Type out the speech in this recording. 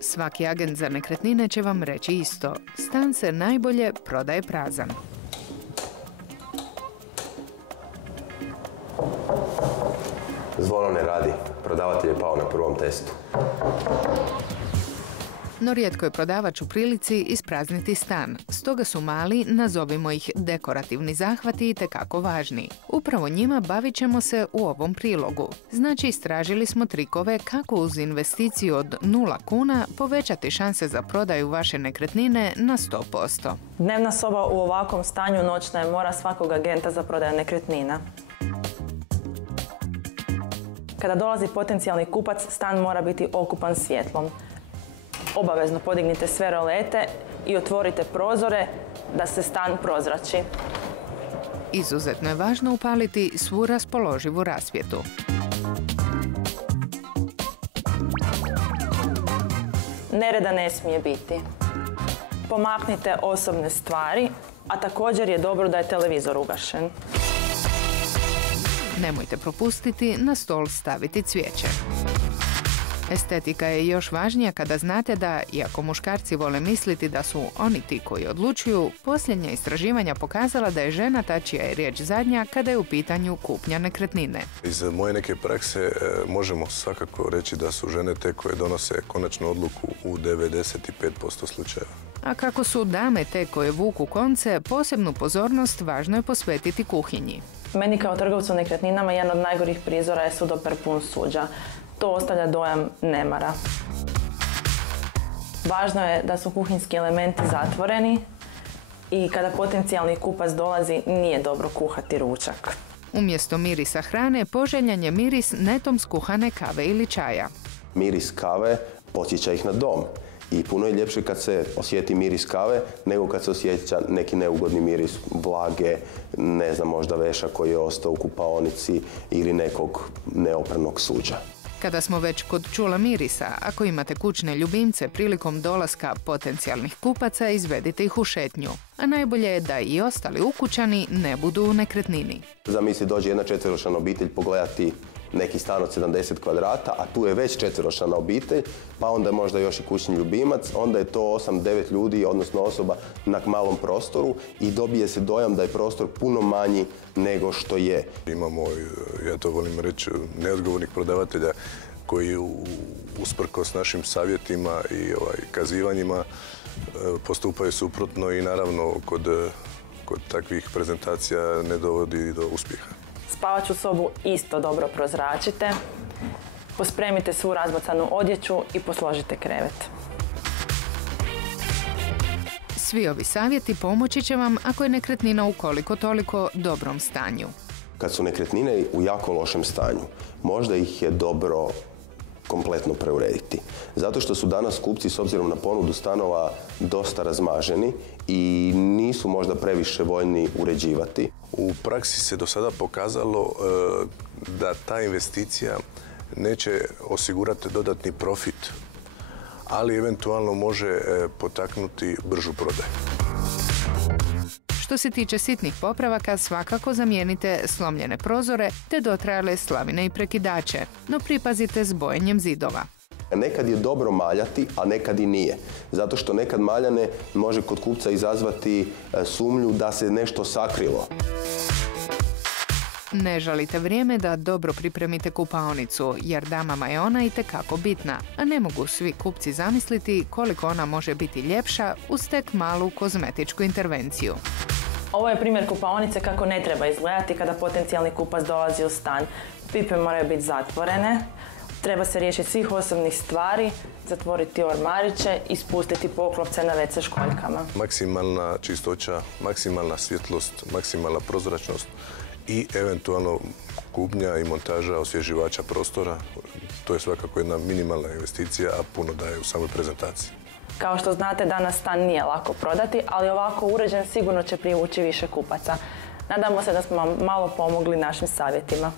Svaki agent za nekretnine će vam reći isto. Stan se najbolje prodaje prazan. Zvono ne radi. Prodavatelj je pao na prvom testu. No rijetko je prodavač u prilici isprazniti stan. Stoga su mali, nazovimo ih dekorativni zahvati, itekako važni. Upravo njima bavit ćemo se u ovom prilogu. Znači, istražili smo trikove kako uz investiciju od 0 kuna povećati šanse za prodaju vaše nekretnine na 100%. Dnevna soba u ovakvom stanju noćna je mora svakog agenta za prodaju nekretnina. Kada dolazi potencijalni kupac, stan mora biti okupan svjetlom. Obavezno podignite sve rolete i otvorite prozore da se stan prozrači. Izuzetno je važno upaliti svu raspoloživu rasvjetu. Nereda ne smije biti. Pomaknite osobne stvari, a također je dobro da je televizor ugašen. Nemojte propustiti na stol staviti cvijeće. Estetika je još važnija kada znate da, iako muškarci vole misliti da su oni ti koji odlučuju, posljednja istraživanja pokazala da je žena ta čija je riječ zadnja kada je u pitanju kupnja nekretnine. Iz moje neke prakse možemo svakako reći da su žene te koje donose konačnu odluku u 95% slučajeva. A kako su dame te koje vuku konce, posebnu pozornost važno je posvetiti kuhinji. Meni kao trgovcu nekretninama jedan od najgorih prizora je sudoper pun suđa. To ostavlja dojam nemara. Važno je da su kuhinjski elementi zatvoreni i kada potencijalni kupac dolazi nije dobro kuhati ručak. Umjesto mirisa hrane poželjan je miris netom skuhane kave ili čaja. Miris kave podsjeća ih na dom. I puno je ljepše kad se osjeti miris kave nego kad se osjeća neki neugodni miris vlage, ne znam, možda veša koji je ostao u kupaonici ili nekog neopranog suđa. Kada smo već kod čula mirisa, ako imate kućne ljubimce prilikom dolaska potencijalnih kupaca, izvedite ih u šetnju. A najbolje je da i ostali ukućani ne budu u nekretnini. Zamisli dođe jedna četveročlana obitelj pogledati neki stan od 70 kvadrata, a tu je već četveročlana obitelj, pa onda je možda još i kućni ljubimac, onda je to 8-9 ljudi, odnosno osoba na malom prostoru i dobije se dojam da je prostor puno manji nego što je. Imamo, ja to volim reći, neodgovornih prodavatelja koji usprkos našim savjetima i kazivanjima postupaju suprotno i naravno kod takvih prezentacija ne dovodi do uspjeha. Spavaću sobu isto dobro prozračite, pospremite svu razbacanu odjeću i posložite krevet. Svi ovi savjeti pomoći će vam ako je nekretnina u koliko toliko dobrom stanju. Kad su nekretnine u jako lošem stanju, možda ih je dobro kompletno preurediti. Zato što su danas kupci s obzirom na ponudu stanova dosta razmaženi i nisu možda previše voljni uređivati. U praksi se do sada pokazalo da ta investicija neće osigurati dodatni profit, ali eventualno može potaknuti bržu prodaju. Što se tiče sitnih popravaka, svakako zamijenite slomljene prozore te dotrajale slavine i prekidače, no pripazite s bojenjem zidova. Nekad je dobro maljati, a nekad i nije. Zato što nekad maljane može kod kupca izazvati sumnju da se nešto sakrilo. Ne žalite vrijeme da dobro pripremite kupaonicu, jer damama je ona itekako bitna, a ne mogu svi kupci zamisliti koliko ona može biti ljepša uz tek malu kozmetičku intervenciju. Ovo je primjer kupaonice kako ne treba izgledati kada potencijalni kupac dolazi u stan. Pipe moraju biti zatvorene, treba se riješiti svih osobnih stvari, zatvoriti ormariće i spustiti poklopce na WC školjkama. Maksimalna čistoća, maksimalna svjetlost, maksimalna prozračnost i eventualno kupnja i montaža osvježivača prostora. To je svakako jedna minimalna investicija, a puno daje u samoj prezentaciji. Kao što znate, danas stan nije lako prodati, ali ovako uređen sigurno će privući više kupaca. Nadamo se da smo vam malo pomogli našim savjetima.